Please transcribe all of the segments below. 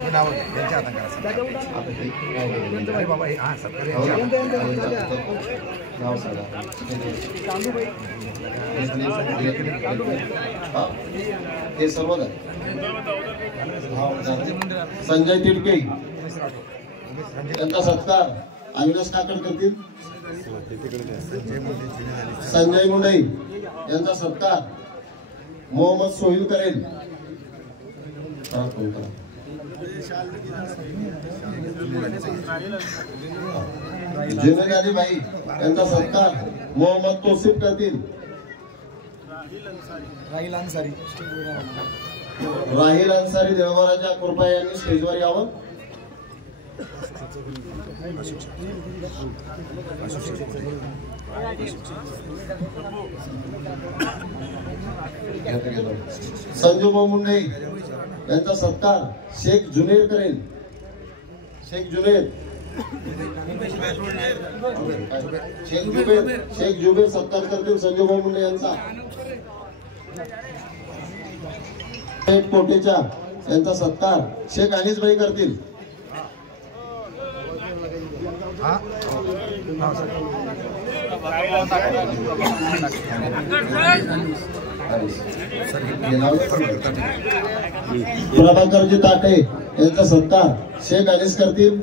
नाव त्यांच्या हातात करा बाबा हां सरकारी नाव सांगा हे सर्व संजय तिडके यांचा सत्कार अविनाश काकड करतील। संजय मुंडे यांचा सत्कार मोहम्मद सोहिल करेल। जुनेद अली भाई यांचा सत्कार मोहम्मद तोसिफ करतील। राहिल अन्सारी देवराजा कृपा यांनी स्टेजवर यावं। संजू मुंडे यांचा सत्कार शेख जुनेर करेल। शेख जुबेर सत्कार करतील संजू मुंडे यांचा। शेख कोटेचा यांचा सत्कार शेख अनिस भाई करतील। प्रभाकरजी ताटे यांचा सत्कार शेख अनिस करतील।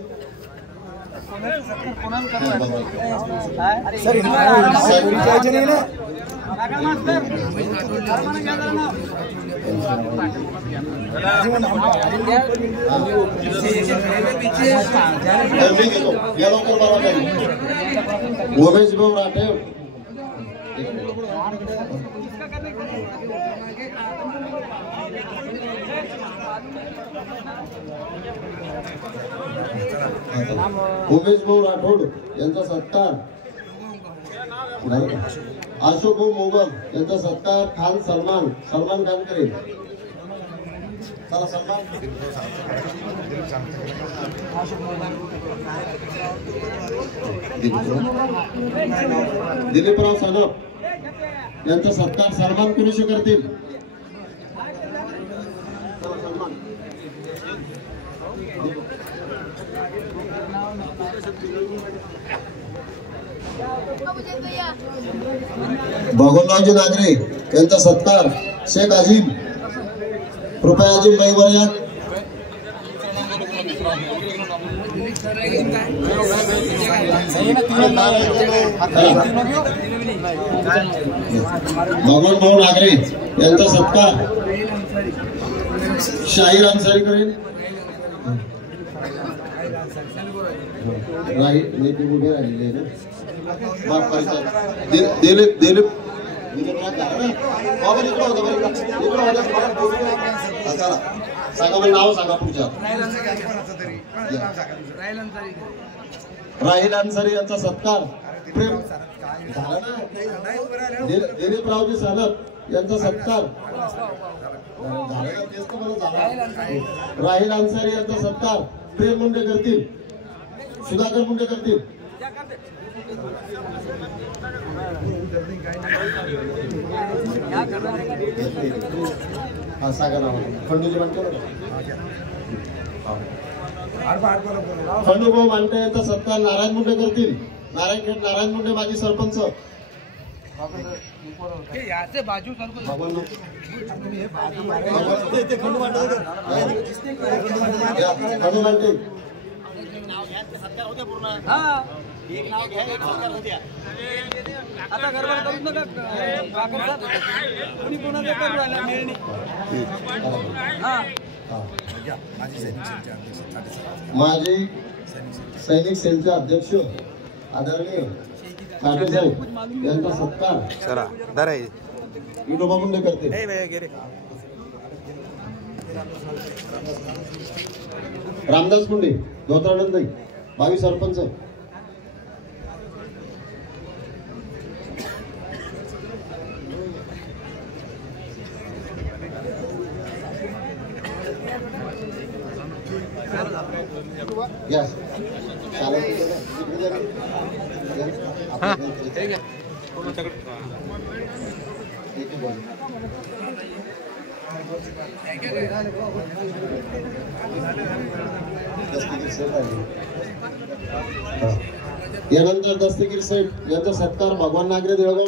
उमेश भाऊ राठे उमेश भाऊ राठोड यांचा सत्कार अशोक भाऊ मोगम यांचा सत्कार खान सलमान खान करेल। दिलीपराव सनप यांचा सत्कार सलमान कुरेशी करतील। भगवानरावजी नागरे यांचा सत्कार शेख अजीम कृपया अजीम भाई वर या। भगवान भाऊ नागरे यांचा सत्कार शाहीर अन्सारी करेल। दिलीप सांगा नाव सांगा पुढच्या। राहिल अन्सारी यांचा सत्कार दिलीपरावजी सानप यांचा सत्कार राहिल अन्सारी यांचा सत्कार प्रेम मुंडे करतील। सुधाकर मुंडे करतील। खंडूभाऊ मांडे यांचा सत्कार नारायण मुंडे करतील। नारायण मुंडे माजी सरपंच। माजी सैनिक सेलचे अध्यक्ष आदरणीय ठाकरे साहेब यांचा सत्कार विनोबा मुंडे करते। रामदास मुंडे धोत्रानंद भावी सरपंच। यानंतर दस्तगीर सेठ यांचा सत्कार भगवान नागरे देळगाव